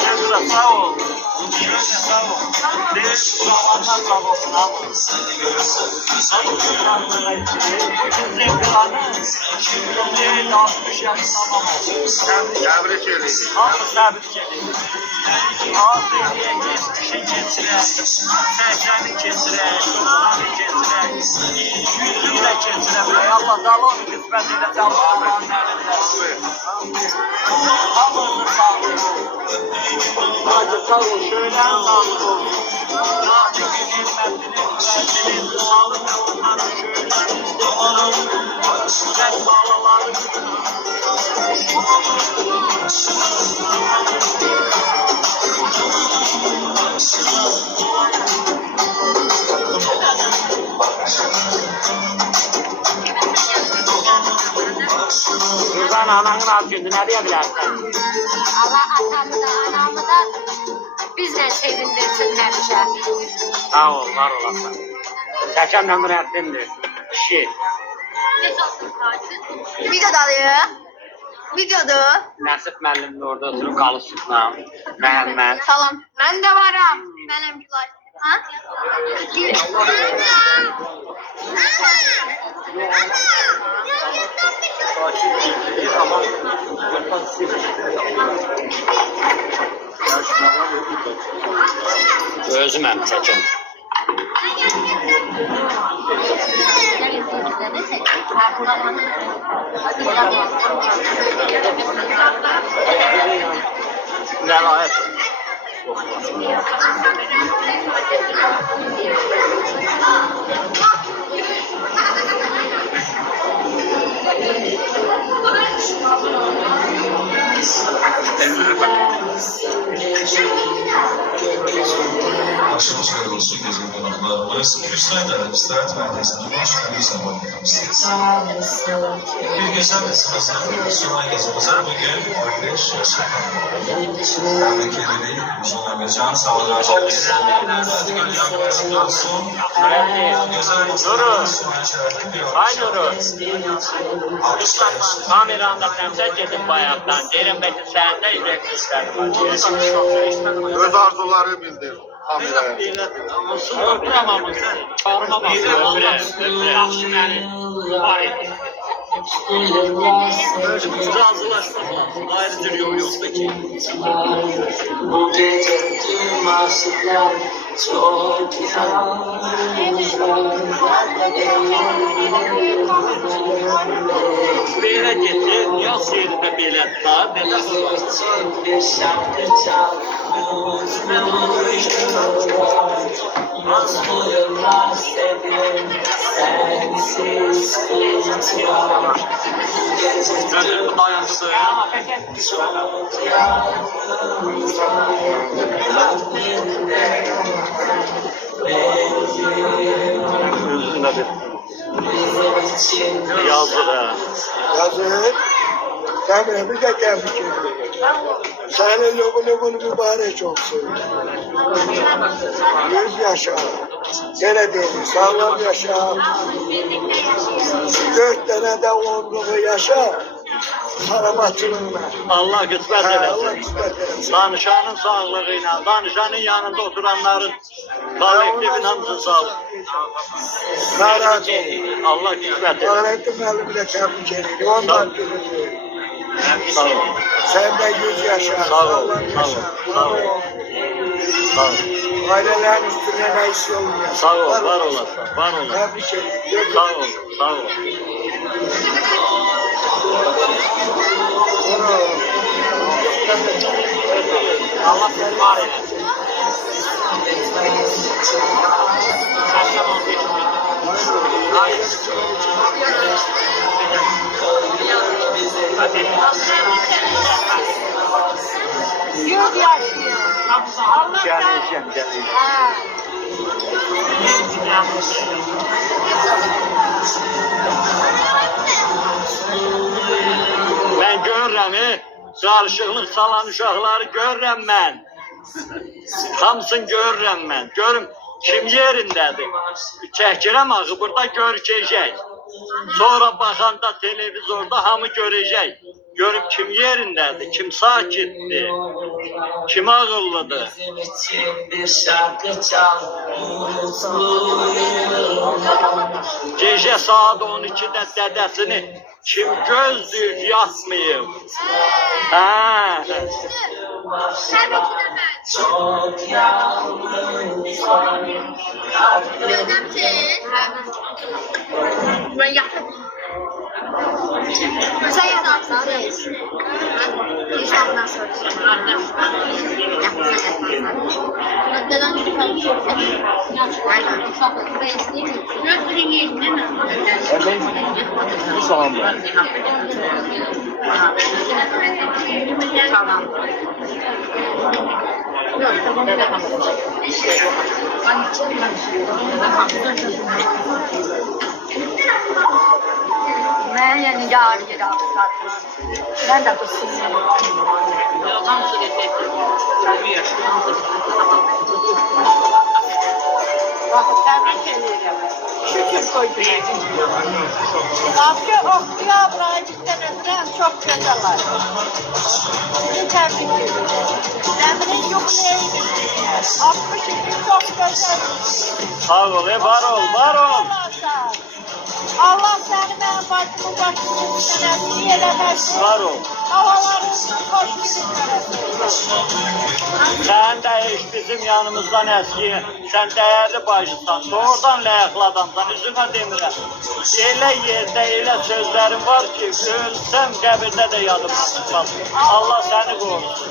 Kendine sağ ol. Şöyle sağ ol. Değil, kulağından sağ olsun ama. Bizim planı, değil, 60 yaş tamam oldu. Tebrik edeyim. Hamı tebrik edeyim. Az ediye 70'i geçirək, 80'i geçirək, 90'i geçirək, 100'ü ilə geçirək. Allah dalon qismət ilə Allah'ın əlində. Hamının sağlığı olsun. Hacı sağ ol, şöylərin sağlığı olsun. Nacikin hizmətinin, müəzzinin, sağlık və onların şöylərin, və bağlaların Nurdan ananın ad gündü, nə deyə bilərsən? Allah atamı da, anamı da bizlə sevindirsin həmişə. Sağ ol, var olasın. Şəkəm Nurəddindir, kişi. Videodayıq. Videodur. Nəsib müəllimlə orada oturub qalışıqla. Məhəmməd. Salam. Mən də varam. Mənəm Gülay. Ha? Özüməm çəkin. Nəlayət. Akşama kadar olsun gezin konuklarımız. Üstüne istirahat merkezinde baş kalıysa bakmışsınız. Bir gezen ve sırasında Müslüman gezimize bugün 15 yaşa Memleketleri Müslüman Mecan sağlığı açıkçası. Hadi gönlüm başında olsun. Güzel masalar Müslüman şerefli bir Ay Nuru. Kameranda təmsəl gedib bayaqdan. Deyirəm bəlkə səndə izləyiciləri var. Öz arzuları bildir. Kameraya. Oturamamız. Çağırma bak. Yaxşı məni var idi. Özümüzü razılaşmaq lazım. Ayrıca yol yoksa ki. Bu gece tüm aşıklar çok yalnız Belə getir, yaz yerində belə tutar, belə bir şarkı çal, mutluyumlar sevdim, sensiz bitiyor. Bu gece tüm aşıklar çok yalnız Özünde bir yazdı da. Yazık. Sen bir de tebrik ediyorum. Senin logun mübarek olsun. 100 yaşa. Gene değil, sağlam yaşa. 4 tane de onluğu yaşa. Karabatçılığına. Allah kısmet Allah edesin. kısmet etsin. Danışanın sağlığıyla, danışanın yanında oturanların kolektifin hamısı sağlık. Narahat olun. Allah kısmet etsin. Öğretim müellimle tebrik ediyorum. Ondan gülüyorum. Sağ ol. Sen de 100 yaşa. Sağ ol, Sağlam sağ ol, yaşa. sağ ol. Sağ ol. Ailelerin üstüne neyse olmuyor. Sağ ol, var olasın, var olasın. Tebrik ediyorum. Sağ ol, sağ ol. Allah seni var eylesin. Yüz yaşıyor. Geleceğim. Ha. Ben görürəm, çalışıqlıq salan uşaqları görürəm mən. Hamısını görürəm mən. Görüm kim yerindədir. Çəkirəm ağı burada görüşəcək. Sonra baxanda televizorda hamı görəcək. Görüp kim yerindədir, kim sakitdir, kim ağıllıdır. Bizim için bir şarkı çal, mutluyum. Gece saat 12'də dədəsini kim gözləyib yatmayıb. Hə. Çok yalnız var. Ben yaptım. Sen yaparsın. İnşallah sonra. Neden Tamam. Ben yani yarın geri aldım. Ben de kusayım. Bakın tebrik ederim. Şükür koydunuz. Afiyet olsun ya burayı bizden ötürü çok güzeller. Sizi tebrik ederim. Emrin yubileyini 60 gün çok güzel. Sağ ol, var ol, var ol. Allah seni benim başımın başımın üstüne eylemesin. Var ol. Havalarınızın hoş günlere. Sen de hiç bizim yanımızdan eski, sen değerli bacısan, doğrudan layıklı adamsan, üzülme demirəm. Elə yerdə elə sözlerim var ki, ölsəm qəbirdə də yadıma çıxmaz. Allah səni qorusun.